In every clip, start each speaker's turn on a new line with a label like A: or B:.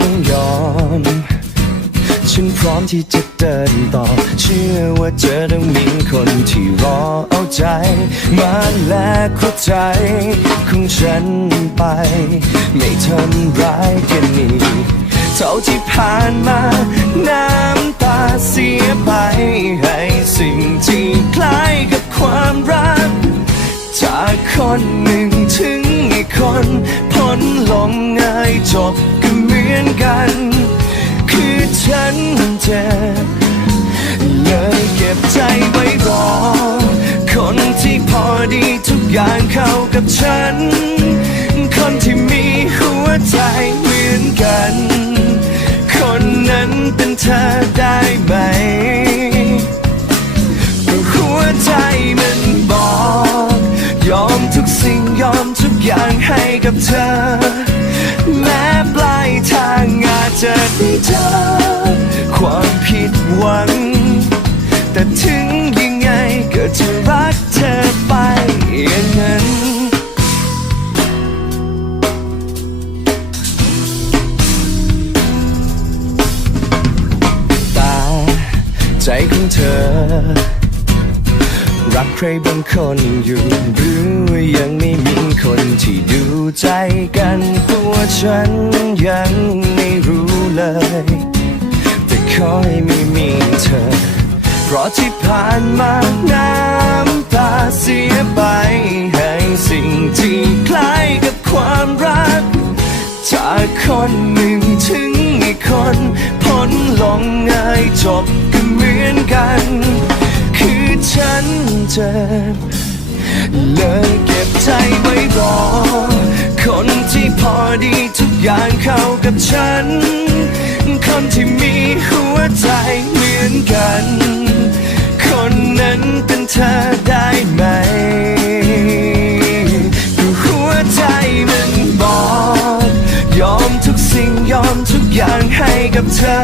A: ต้องยอม ฉันพร้อมที่จะเดินต่อ เชื่อว่าเจอต้องมีคนที่รอเอาใจ มาแลกหัวใจของฉันไป ไม่ทำร้ายกันอีกเท่าที่ผ่านมา น้ำตาเสียไป ให้สิ่งที่คล้ายกับความรัก จากคนหนึ่งถึงอีกคน พ้นลงง่ายจบก็เห มือนกัน คือฉันเจ็บเลยเก็บใจไว้รอ คนที่พอดีทุกอย่างเข้ากับฉัน คนที่มีหัวใจเหมือนกัน คนนั้นเป็นเธอ จจะได้เจอความผิดหวัง แต่ถึงยังไงก็จะรักเธอไปอย่างนั้นตาใจของเธอ รักใครบางคนอยู่หรือยังไม่มีคนที่ดูใจกันตัวฉันยัง อให้ไม่มีเธอ เพราะที่ผ่านมาน้ำตาเสียไป ให้สิ่งที่คล้ายกับความรัก จากคนหนึ่งถึงอีกคนพ้นลงง่ายจบก็เหมือนกัน คือฉันเจ็บเลยเก็บใจไว้รอ คนที่พอดีทุกอย่างเข้ากับฉัน คนที่มีหัวใจเหมือนกัน คนนั้นเป็นเธอได้ไหมก็หัวใจมันบอกยอมทุกสิ่งยอมทุกอย่างให้กับเธอ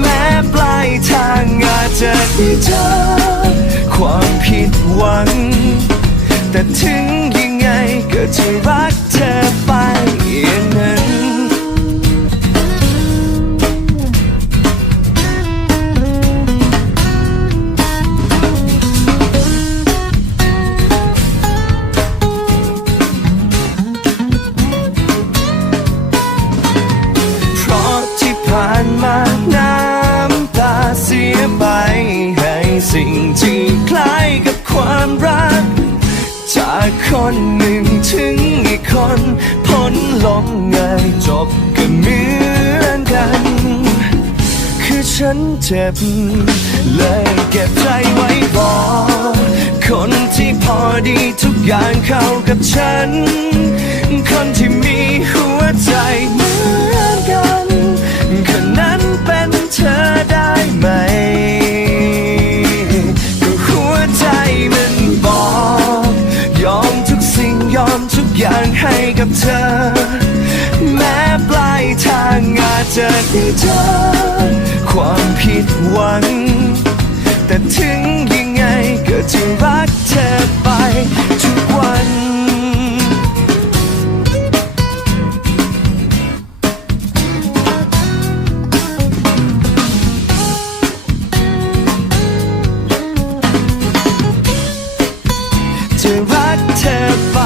A: แม้ปลายทางอาจจะได้เจอ ความผิดหวัง แต่ถึงยังไงก็จะรัก อนพ้นลมง่ายจบก็เหมือนกัน คือฉันเจ็บ เลยเก็บใจไว้บอกคนที่พอดีทุกอย่างเข้ากับฉัน คนที่มีหัวใจ กับเธอ แม้ปลายทางอาจจะได้เจอความผิดหวัง แต่ถึงยังไงก็จะรักเธอไปทุกวันจะรักเธอไป